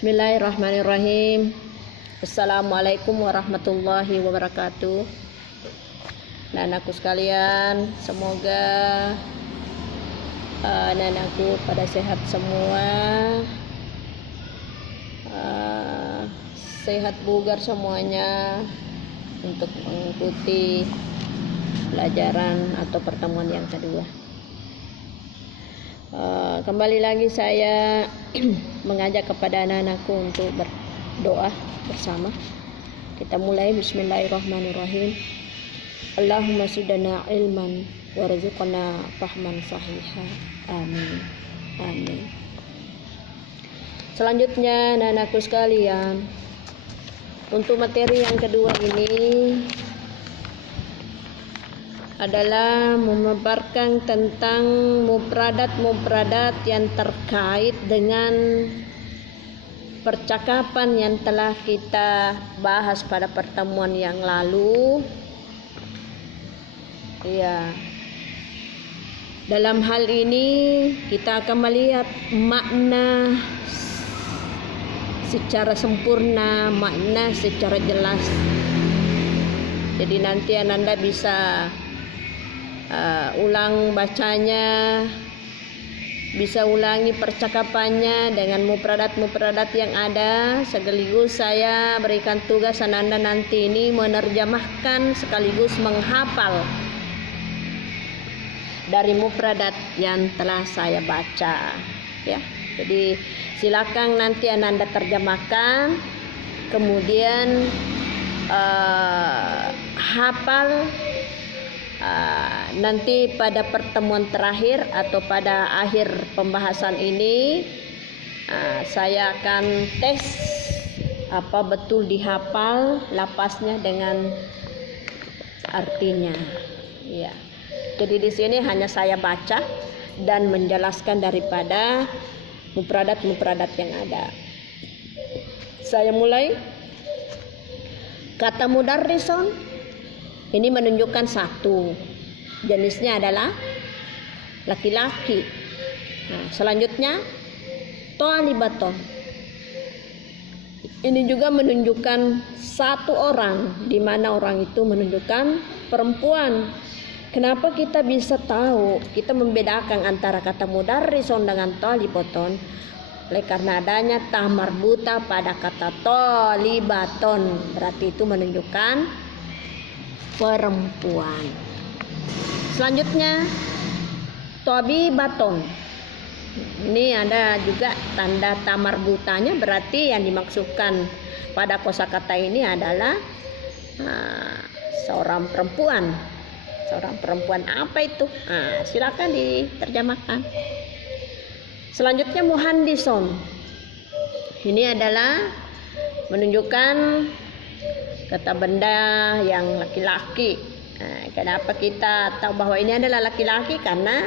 Bismillahirrahmanirrahim. Assalamualaikum warahmatullahi wabarakatuh. Anak-anakku sekalian, semoga anak-anakku pada sehat semua, sehat bugar semuanya untuk mengikuti pelajaran atau pertemuan yang kedua. Kembali lagi saya mengajak kepada anak-anakku untuk berdoa bersama. Kita mulai. Bismillahirrahmanirrahim. Allahumma zidna ilman warzuqna fahman sahiha. Amin. Amin. Selanjutnya anak-anakku sekalian, untuk materi yang kedua ini adalah memaparkan tentang mufradat-mufradat yang terkait dengan percakapan yang telah kita bahas pada pertemuan yang lalu. Ya, dalam hal ini kita akan melihat makna secara sempurna, makna secara jelas. Jadi nanti Anda bisa ulang bacanya, bisa ulangi percakapannya dengan mufradat-mufradat yang ada. Sekaligus saya berikan tugas Anda nanti ini menerjemahkan sekaligus menghafal dari mufradat yang telah saya baca, ya. Jadi silakan nanti Anda terjemahkan, kemudian hafal. Nanti pada pertemuan terakhir atau pada akhir pembahasan ini saya akan tes apa betul dihafal lafaznya dengan artinya, ya. Jadi di sini hanya saya baca dan menjelaskan daripada mufradat-mufradat yang ada. Saya mulai. Kata mudarrisun ini menunjukkan satu, jenisnya adalah laki-laki. Nah, selanjutnya thalibatun. Ini juga menunjukkan satu orang, di mana orang itu menunjukkan perempuan. Kenapa kita bisa tahu, kita membedakan antara kata mudarrisun dengan thalibatun? Oleh karena adanya ta marbuta pada kata thalibatun, berarti itu menunjukkan perempuan. Selanjutnya tabibatun. Ini ada juga tanda tamar butanya, berarti yang dimaksudkan pada kosakata ini adalah seorang perempuan. Seorang perempuan apa itu? Silakan diterjemahkan. Selanjutnya muhandison. Ini adalah menunjukkan kata benda yang laki-laki. Kenapa kita tahu bahwa ini adalah laki-laki? Karena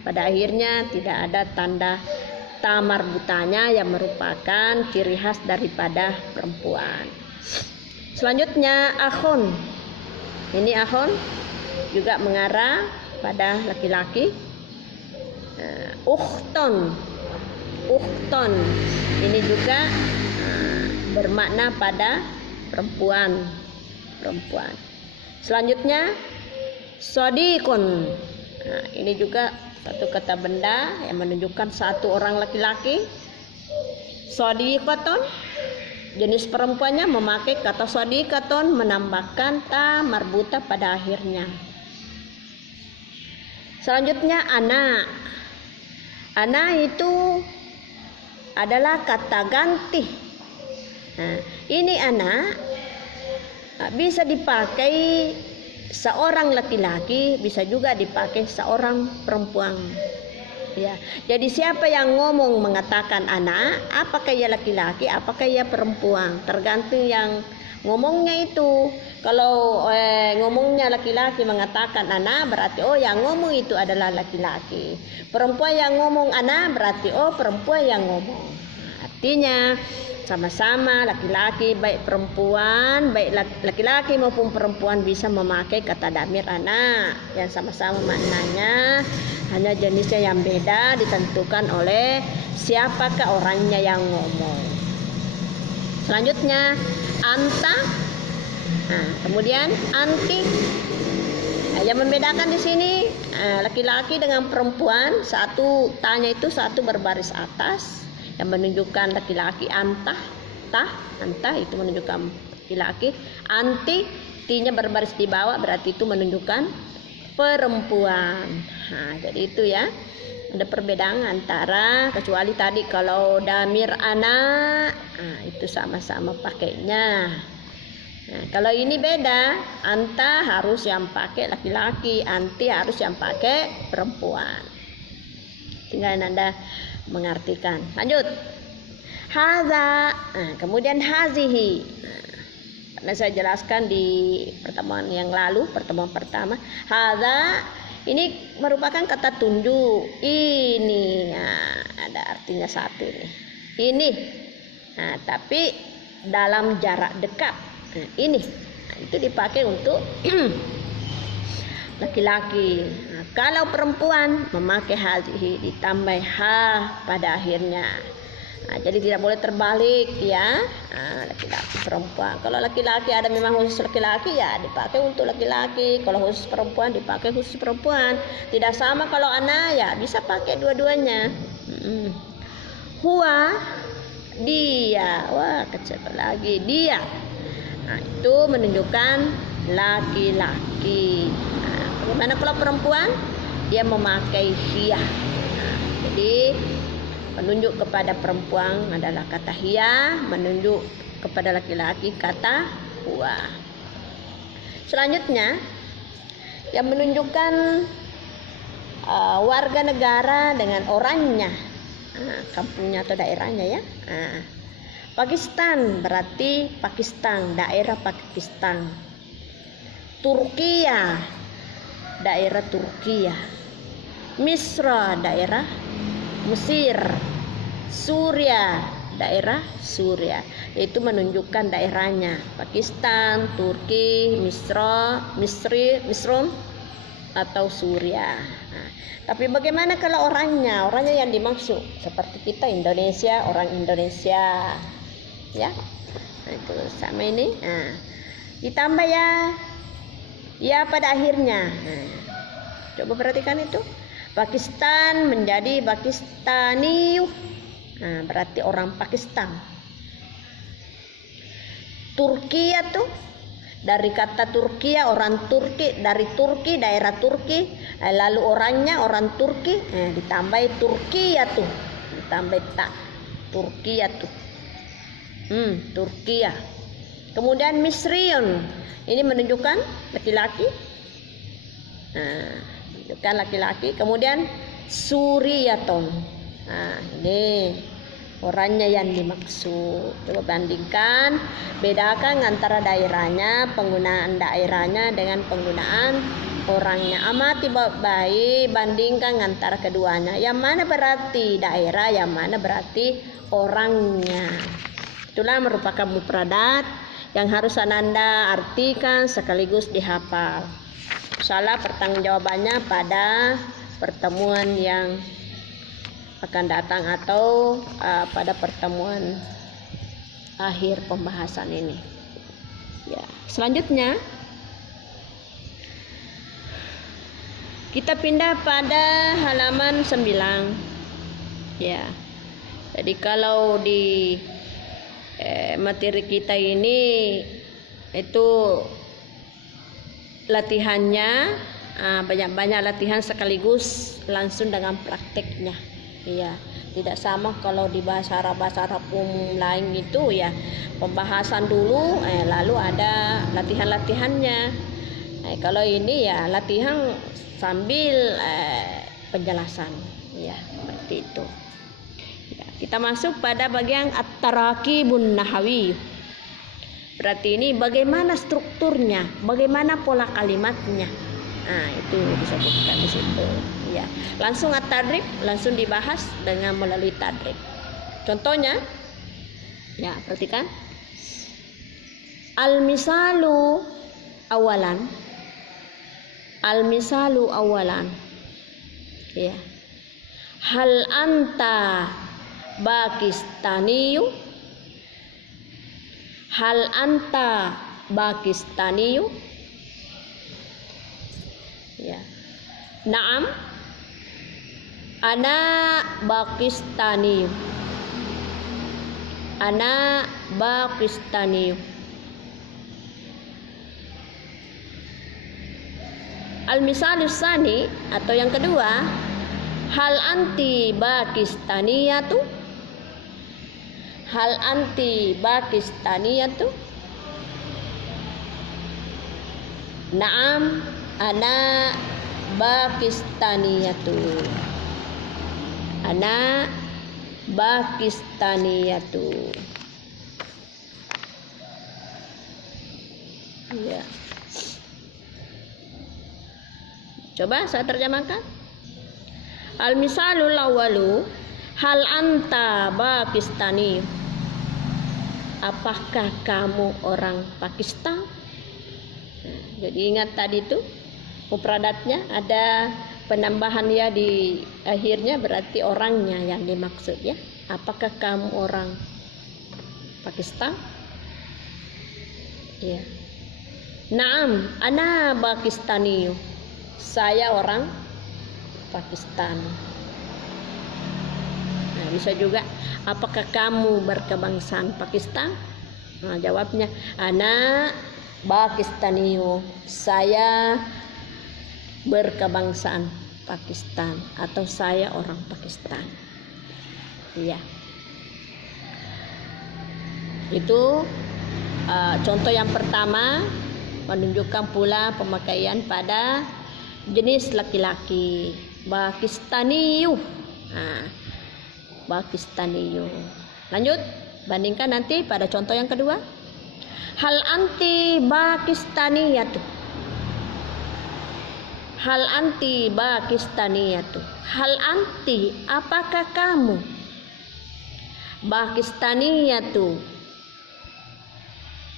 pada akhirnya tidak ada tanda tamar butanya yang merupakan ciri khas daripada perempuan. Selanjutnya akhon. Ini akhon juga mengarah pada laki-laki. Ukhton. Ukhton. Ini juga bermakna pada perempuan. Selanjutnya sadiqun. Ini juga satu kata benda yang menunjukkan satu orang laki-laki. Sadiqatun, jenis perempuannya memakai kata sadiqatun, menambahkan ta marbuta pada akhirnya. Selanjutnya anak. Anak itu adalah kata ganti. Ini anak bisa dipakai seorang laki-laki, bisa juga dipakai seorang perempuan. Ya, jadi siapa yang ngomong mengatakan anak, apakah ia laki-laki, apakah ia perempuan, tergantung yang ngomongnya itu. Kalau ngomongnya laki-laki mengatakan anak, berarti yang ngomong itu adalah laki-laki. Perempuan yang ngomong anak, berarti perempuan yang ngomong. Artinya sama-sama laki-laki, baik perempuan, baik laki-laki maupun perempuan bisa memakai kata damir anak yang sama-sama maknanya, hanya jenisnya yang beda ditentukan oleh siapakah orangnya yang ngomong. Selanjutnya anta. Nah, kemudian anti. Nah, yang membedakan di sini laki-laki dengan perempuan, satu tanya itu satu berbaris atas yang menunjukkan laki-laki, anta itu menunjukkan laki-laki, anti T-nya berbaris di bawah berarti itu menunjukkan perempuan. Nah, jadi itu ya. Ada perbedaan antara, kecuali tadi kalau damir anak, nah, itu sama-sama pakainya. Nah, kalau ini beda, anta harus yang pakai laki-laki, anti harus yang pakai perempuan. Tinggal Anda mengartikan. Lanjut. Haza, nah, kemudian hazihi. Nah, saya jelaskan di pertemuan yang lalu, pertemuan pertama. Haza ini merupakan kata tunjuk. Ini, nah, ada artinya satu nih. Ini, nah, tapi dalam jarak dekat. Nah, ini, nah, itu dipakai untuk laki-laki. Nah, kalau perempuan memakai hazihi ditambah ha pada akhirnya. Nah, jadi tidak boleh terbalik ya. Nah, laki-laki perempuan. Kalau laki-laki ada memang khusus laki-laki ya dipakai untuk laki-laki. Kalau khusus perempuan dipakai khusus perempuan. Tidak sama kalau anak ya bisa pakai dua-duanya. Huwa dia. Wah, kecil lagi dia. Nah, itu menunjukkan laki-laki. Nah, bagaimana kalau perempuan? Dia memakai hiya. Nah, jadi menunjuk kepada perempuan adalah kata hiya, menunjuk kepada laki-laki kata huwa. Selanjutnya yang menunjukkan warga negara dengan orangnya, kampungnya atau daerahnya ya. Pakistan berarti Pakistan, daerah Pakistan. Turkiya, daerah Turkiya. Misra, daerah Mesir. Suria, daerah Suria, yaitu menunjukkan daerahnya Pakistan, Turki, Misrum atau Suria. Nah, tapi bagaimana kalau orangnya? Orangnya yang dimaksud seperti kita Indonesia, orang Indonesia, ya. Nah, itu sama ini. Nah, ditambah ya pada akhirnya. Nah, coba perhatikan itu. Pakistan menjadi Pakistani. Nah, berarti orang Pakistan. Turkiya tuh dari kata Turkiya, orang Turki, dari Turki, daerah Turki, lalu orangnya orang Turki, ditambah Turkiya tuh, ditambah tak Turkiya tuh. Turkiya. Kemudian Misriun, ini menunjukkan laki-laki. Nah, menunjukkan laki-laki. Kemudian Suriyatun. Nah, ini orangnya yang dimaksud. Coba bandingkan, bedakan antara daerahnya, penggunaan daerahnya dengan penggunaan orangnya. Amati baik, bandingkan antara keduanya. Yang mana berarti daerah, yang mana berarti orangnya. Itulah merupakan mufradat yang harus Anda artikan sekaligus dihafal. Salah pertanggungjawabannya pada pertemuan yang akan datang atau pada pertemuan akhir pembahasan ini. Ya, selanjutnya kita pindah pada halaman 9. Ya. Jadi kalau di materi kita ini itu latihannya banyak-banyak latihan sekaligus langsung dengan prakteknya. Iya, tidak sama kalau di bahasa Arab umum lain itu ya pembahasan dulu lalu ada latihan-latihannya. Kalau ini ya latihan sambil penjelasan ya seperti itu. Ya, kita masuk pada bagian at-tarakibun nahawi. Berarti ini bagaimana strukturnya, bagaimana pola kalimatnya. Nah, itu disebutkan di situ. Ya, langsung at-tadrib, langsung dibahas dengan melalui tadrib. Contohnya, ya perhatikan. Al-misalu awalan. Al-misalu awalan. Ya. Hal anta Pakistaniyu. Hal anta Pakistaniyu? Ya. Naam. Ana Pakistaniyu. Ana Pakistaniyu. Al-misalus tsani atau yang kedua, hal anti Pakistaniyatu? Hal anti Pakistaniyatu? Naam, ana Pakistaniyatu. Ana Pakistaniyatu. Ya. Coba saya terjemahkan. Al-misalul awwalu, hal anta Pakistani? Apakah kamu orang Pakistan? Jadi ingat tadi itu mufradatnya ada penambahan ya di akhirnya, berarti orangnya yang dimaksud ya. Apakah kamu orang Pakistan? Ya. Naam, ana Pakistaniyu. Saya orang Pakistan. Nah, bisa juga, apakah kamu berkebangsaan Pakistan? Nah, jawabnya ana Pakistaniyu. Saya berkebangsaan Pakistan atau saya orang Pakistan. Iya. Itu contoh yang pertama, menunjukkan pula pemakaian pada jenis laki-laki. Pakistaniyu. Nah, Pakistaniyu. Lanjut, bandingkan nanti pada contoh yang kedua. Hal anti Pakistaniyatu. Hal anti Pakistaniyatu. Hal anti, apakah kamu? Pakistaniyatu.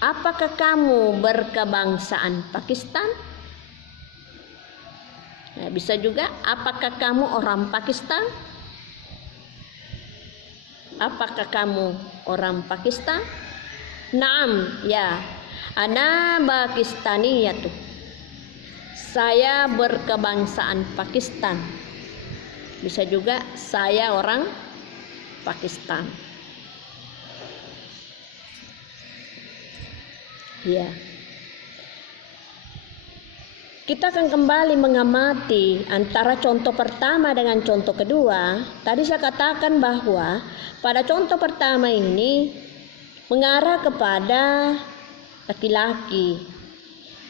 Apakah kamu berkebangsaan Pakistan? Nah, bisa juga, apakah kamu orang Pakistan? Apakah kamu orang Pakistan? Naam, ya. Ana Pakistaniyatu. Saya berkebangsaan Pakistan. Bisa juga, saya orang Pakistan. Ya. Kita akan kembali mengamati antara contoh pertama dengan contoh kedua. Tadi saya katakan bahwa pada contoh pertama ini mengarah kepada laki-laki.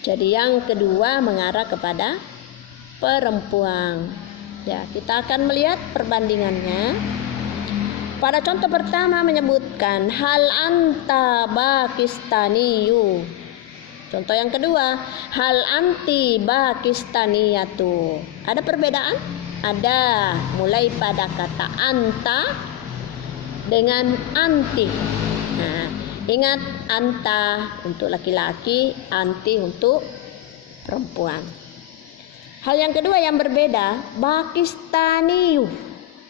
Jadi yang kedua mengarah kepada perempuan. Ya, kita akan melihat perbandingannya. Pada contoh pertama menyebutkan hal anta Pakistaniyu. Contoh yang kedua, hal anti Pakistaniyatu. Ada perbedaan? Ada, mulai pada kata anta dengan anti. Nah, ingat, anta untuk laki-laki, anti untuk perempuan. Hal yang kedua yang berbeda, Pakistaniyu.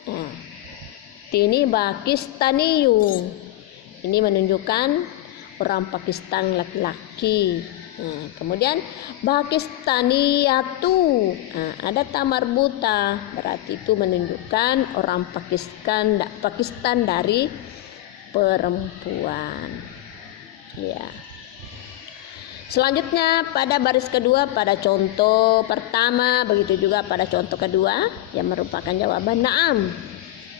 Nah, ini Pakistaniyu. Ini menunjukkan orang Pakistan laki-laki. Nah, kemudian Pakistaniyatu. Nah, ada tamarbuta, berarti itu menunjukkan orang Pakistan dari perempuan. Ya. Selanjutnya pada baris kedua pada contoh pertama, begitu juga pada contoh kedua yang merupakan jawaban naam.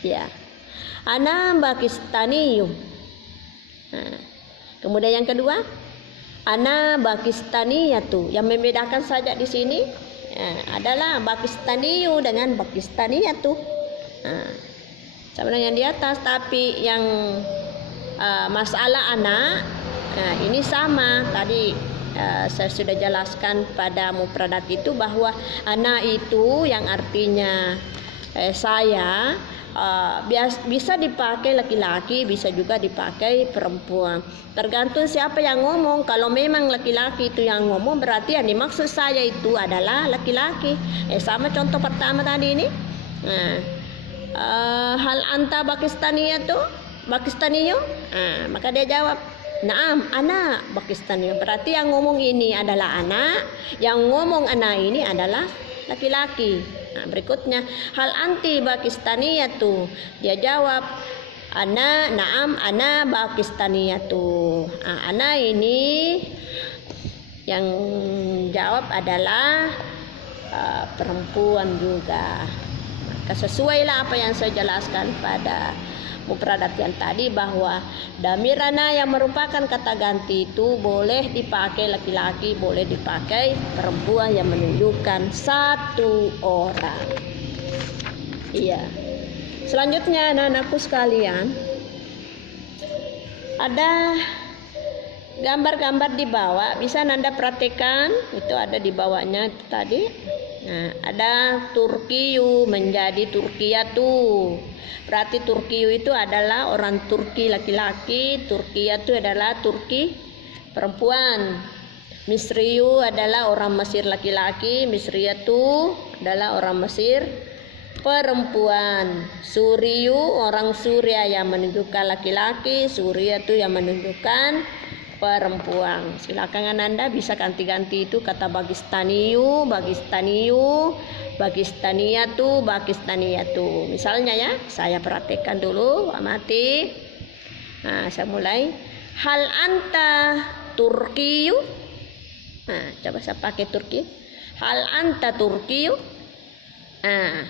Ya. Ana Pakistaniyu. Nah, kemudian yang kedua, ana Pakistaniyatu. Yang membedakan saja di sini adalah Pakistaniyu dengan Pakistaniyatu. Sama dengan di atas, tapi yang masalah ana ini sama. Tadi saya sudah jelaskan pada mufradat itu bahwa ana itu yang artinya saya. Bisa dipakai laki-laki, bisa juga dipakai perempuan. Tergantung siapa yang ngomong. Kalau memang laki-laki itu yang ngomong, berarti yang dimaksud saya itu adalah laki-laki. Sama contoh pertama tadi ini. Hal anta Pakistaniyu, maka dia jawab Naam, ana Pakistani. Berarti yang ngomong ini adalah anak, yang ngomong ana ini adalah laki-laki. Nah, berikutnya, hal anti Pakistaniyatu. Dia jawab, ana, naam, ana Pakistaniyatu. Nah, ana ini yang jawab adalah perempuan juga. Maka sesuailah apa yang saya jelaskan pada mufradat yang tadi, bahwa damir ana yang merupakan kata ganti itu boleh dipakai laki-laki, boleh dipakai perempuan yang menunjukkan satu orang. Iya. Selanjutnya anak-anakku sekalian, ada gambar-gambar di bawah, bisa Anda perhatikan, itu ada di bawahnya itu tadi. Nah, ada Turkiyu menjadi Turkiyatu. Berarti Turkiyu itu adalah orang Turki laki-laki, Turkiyatu adalah Turki perempuan. Misriyu adalah orang Mesir laki-laki, Misriyatu adalah orang Mesir perempuan. Suriyu orang Suria yang menunjukkan laki-laki, Suriyatu yang menunjukkan perempuan. Silakan Anda bisa ganti-ganti itu kata Pakistaniyu, Pakistaniyu, Pakistaniyatu, Pakistaniyatu. Misalnya ya, saya perhatikan dulu, amati. Nah, saya mulai. Hal anta Turkiyu. Nah, coba saya pakai Turki. Hal anta Turkiyu. Nah,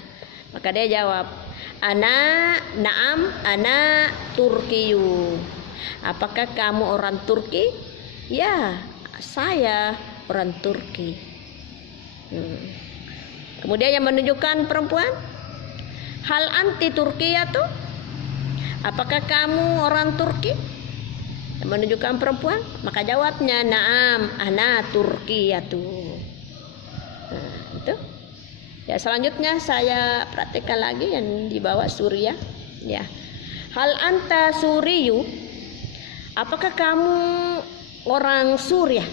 maka dia jawab, ana, naam, ana Turkiyu. Apakah kamu orang Turki? Ya, saya orang Turki. Kemudian yang menunjukkan perempuan, hal anti Turkiyatu. Apakah kamu orang Turki? Yang menunjukkan perempuan, maka jawabnya naam, ana Turkiyatu. Nah, itu. Ya, selanjutnya saya praktekkan lagi yang di bawah Suria. Ya, hal anta Suriyu. Apakah kamu orang Suriah?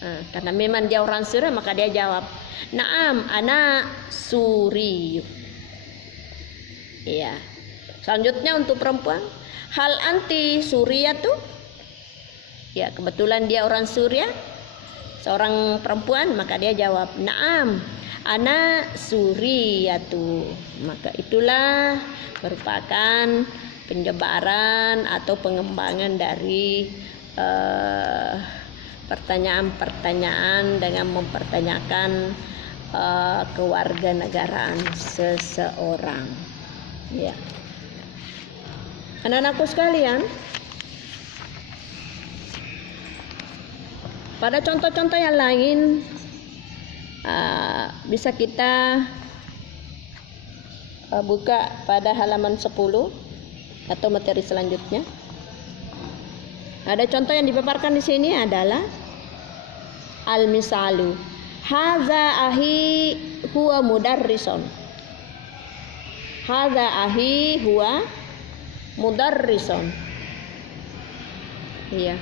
Nah, karena memang dia orang Suriah, maka dia jawab, naam, ana Suriyu. Iya. Selanjutnya untuk perempuan, hal anti Suriyatu. Ya, kebetulan dia orang Suriah, seorang perempuan, maka dia jawab, naam, ana Suriyatu. Maka itulah merupakan penyebaran atau pengembangan dari pertanyaan-pertanyaan dengan mempertanyakan kewarganegaraan seseorang. Ya, anak-anakku sekalian, pada contoh-contoh yang lain bisa kita buka pada halaman 10 atau materi selanjutnya. Ada contoh yang dipaparkan di sini adalah al-misalu. Hadza ahi huwa mudarrison. Hadza ahi huwa mudarrison. Iya.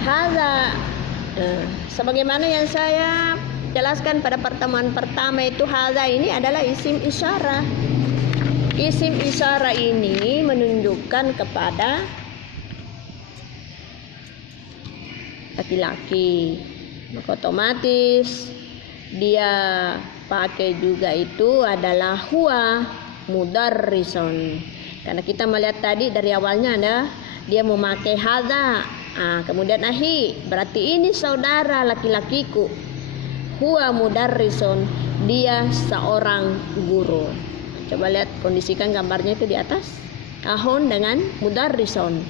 Hadza sebagaimana yang saya jelaskan pada pertemuan pertama itu, hadza ini adalah isim isyarah. Isim isyarah ini menunjukkan kepada laki-laki, maka otomatis dia pakai juga itu adalah huwa mudarrison. Karena kita melihat tadi dari awalnya ada dia memakai hadza, kemudian ahi, berarti ini saudara laki-lakiku. Huwa mudarrison, dia seorang guru. Coba lihat, kondisikan gambarnya itu di atas. Ahun dengan mudarrison.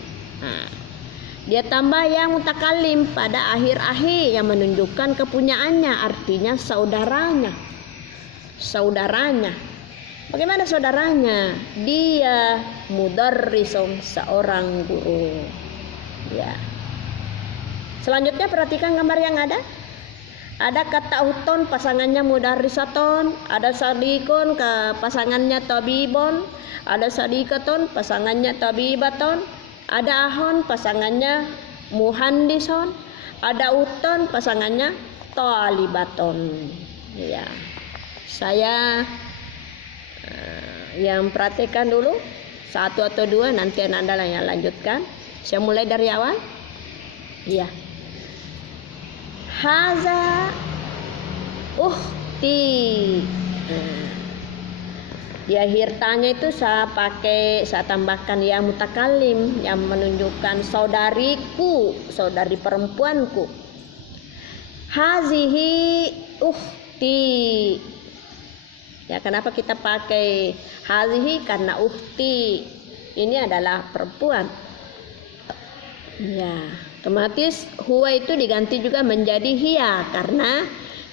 Dia tambah yang mutakalim pada akhir-akhir yang menunjukkan kepunyaannya, artinya saudaranya. Saudaranya. Bagaimana saudaranya? Dia mudarrison, seorang guru. Ya. Selanjutnya perhatikan gambar yang ada. Ada kata uton pasangannya mudarrisaton, ada sadikon ke pasangannya tabibon, ada sadikaton pasangannya tabibaton, ada ahon pasangannya muhandison, ada uton pasangannya talibaton. Ya. Saya yang perhatikan dulu Satu atau dua, nanti Anda yang lanjutkan. Saya mulai dari awal. Iya. Haza ukhti. Di akhir tanya itu saya tambahkan ya mutakalim yang menunjukkan saudariku, saudari perempuanku. Hazihi ukhti. Ya, kenapa kita pakai hazihi? Karena ukhti ini adalah perempuan. Ya, otomatis huwa itu diganti juga menjadi hiya karena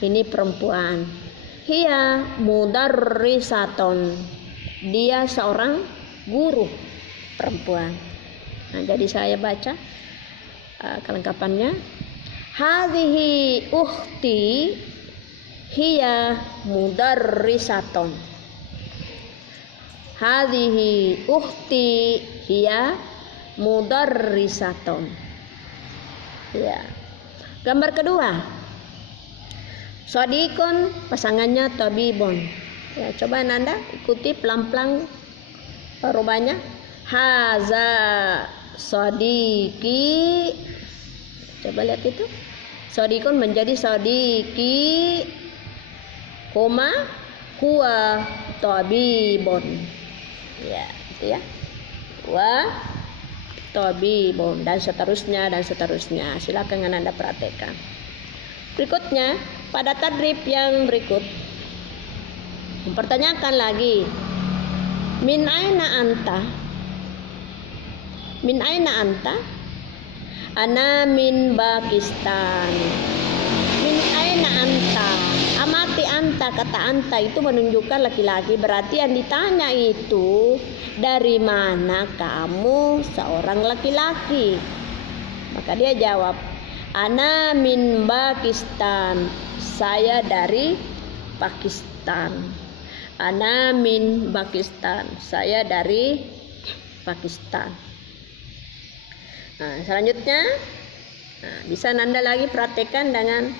ini perempuan. Hiya mudarrisaton. Dia seorang guru perempuan. Nah, jadi saya baca kelengkapannya. Hadhihi ukhti hiya mudarrisaton. Hadhihi ukhti hiya mudarrisaton. Ya. Gambar kedua. Sodikun pasangannya tabibun. Ya, coba Anda ikuti pelan-pelan rubahnya. Haza sodiki. Coba lihat itu. Sodikun menjadi sodiki. Koma huwa tabibun. Ya, itu ya. Wa tabibun dan seterusnya dan seterusnya. Silakan Anda perhatikan. Berikutnya pada tadrib yang berikut mempertanyakan lagi, min aina anta? Min aina anta? Ana min Pakistan. Min aina anta? Amati anta, kata anta itu menunjukkan laki-laki, berarti yang ditanya itu dari mana kamu, seorang laki-laki. Maka dia jawab, ana min Pakistan. Saya dari Pakistan. Ana min Pakistan. Saya dari Pakistan. Nah, selanjutnya bisa Anda lagi perhatikan dengan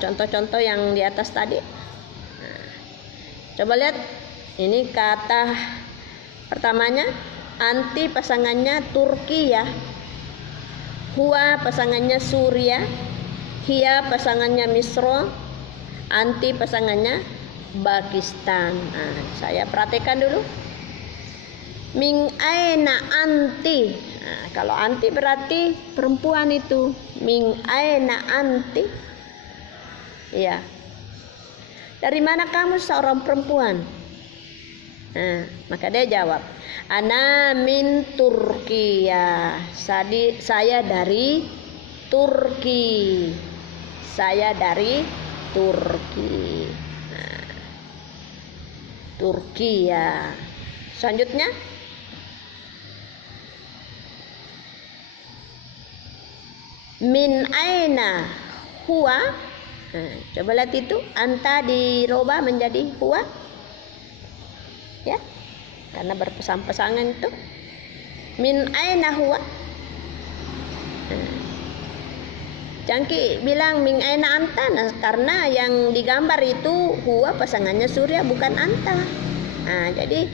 contoh-contoh yang di atas tadi. Nah, coba lihat ini kata pertamanya, anti pasangannya Turki ya. Huwa pasangannya Suria. Hiya pasangannya Misro. Anti pasangannya Pakistan. Nah, saya perhatikan dulu. Min aina anti. Nah, kalau anti berarti perempuan itu. Min aina anti. Ya. Dari mana kamu, seorang perempuan? Nah, maka dia jawab, ana min Turkiya. Saya dari Turki. Saya dari Turki. Nah, Turkiya. Selanjutnya, min aina huwa. Nah, coba lihat itu, anta dirubah menjadi huwa. Ya, karena berpesan-pesangan itu. Min aina huwa. Cangki bilang min aina anta, nah, karena yang digambar itu huwa pasangannya Surya, bukan anta. Nah, jadi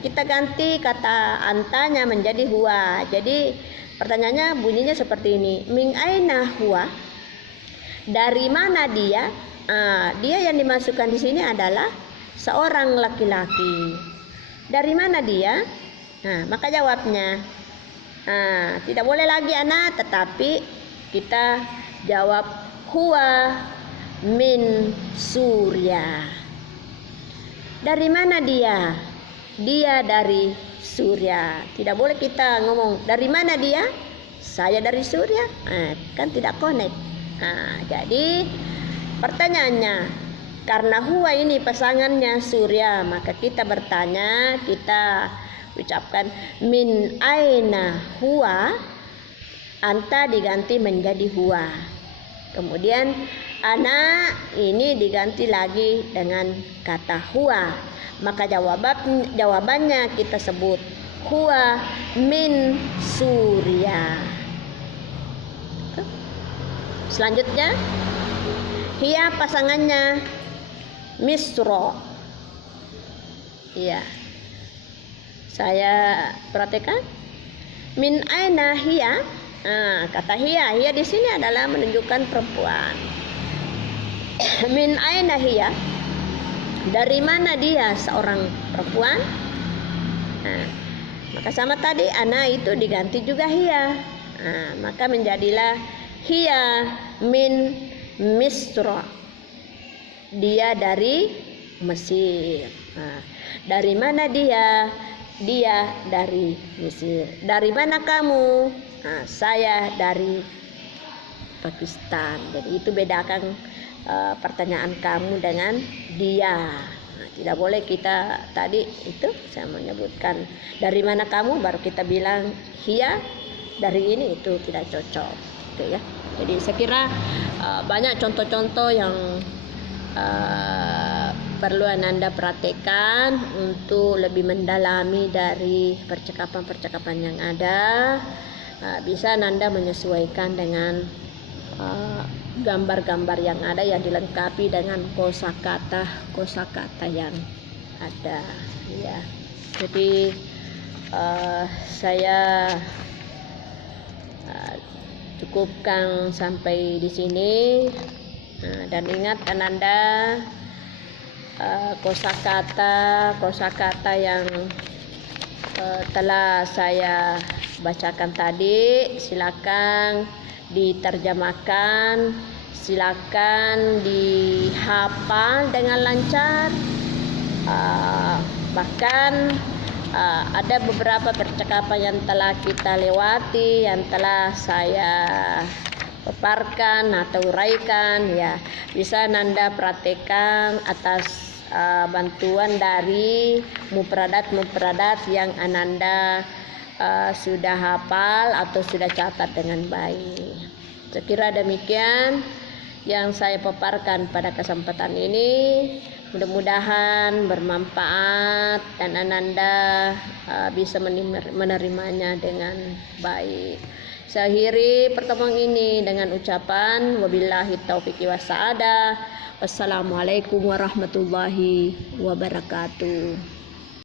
kita ganti kata antanya menjadi huwa. Jadi pertanyaannya bunyinya seperti ini. Min aina huwa? Dari mana dia? Dia yang dimasukkan di sini adalah seorang laki-laki. Dari mana dia? Nah, maka jawabnya tidak boleh lagi ana, tetapi kita jawab huwa min Surya. Dari mana dia? Dia dari Surya. Tidak boleh kita ngomong dari mana dia? Saya dari Surya. Kan tidak connect. Jadi pertanyaannya, karena huwa ini pasangannya Surya, maka kita bertanya, kita ucapkan min aina huwa. Anta diganti menjadi huwa. Kemudian ana ini diganti lagi dengan kata huwa. Maka jawabannya kita sebut huwa min Surya. Selanjutnya, hiya pasangannya Misro. Iya. Saya perhatikan. Min aina hiya? Kata hiya di sini adalah menunjukkan perempuan. Min aina hiya? Dari mana dia, seorang perempuan? Maka sama tadi ana itu diganti juga hiya. Maka menjadilah hiya min Misra. Dia dari Mesir. Dari mana dia? Dia dari Mesir. Dari mana kamu? Saya dari Pakistan. Jadi itu bedakan pertanyaan kamu dengan dia. Tidak boleh kita tadi itu saya menyebutkan dari mana kamu baru kita bilang hiya dari ini, itu tidak cocok. Oke ya. Jadi saya kira banyak contoh-contoh yang perlu Anda perhatikan untuk lebih mendalami dari percakapan-percakapan yang ada. Bisa Anda menyesuaikan dengan gambar-gambar yang ada yang dilengkapi dengan kosakata yang ada ya. Jadi saya cukupkan sampai di sini. Dan ingatkan Anda kosakata yang telah saya bacakan tadi, silakan diterjemahkan, silakan dihafal dengan lancar. Bahkan ada beberapa percakapan yang telah kita lewati, yang telah saya paparkan atau uraikan ya, bisa Anda perhatikan atas bantuan dari mufradat yang Anda sudah hafal atau sudah catat dengan baik. Sekira demikian yang saya paparkan pada kesempatan ini. Mudah-mudahan bermanfaat dan Anda bisa menerimanya dengan baik. Saya akhiri pertemuan ini dengan ucapan wabillahi taufiq wassadah. Wassalamualaikum warahmatullahi wabarakatuh.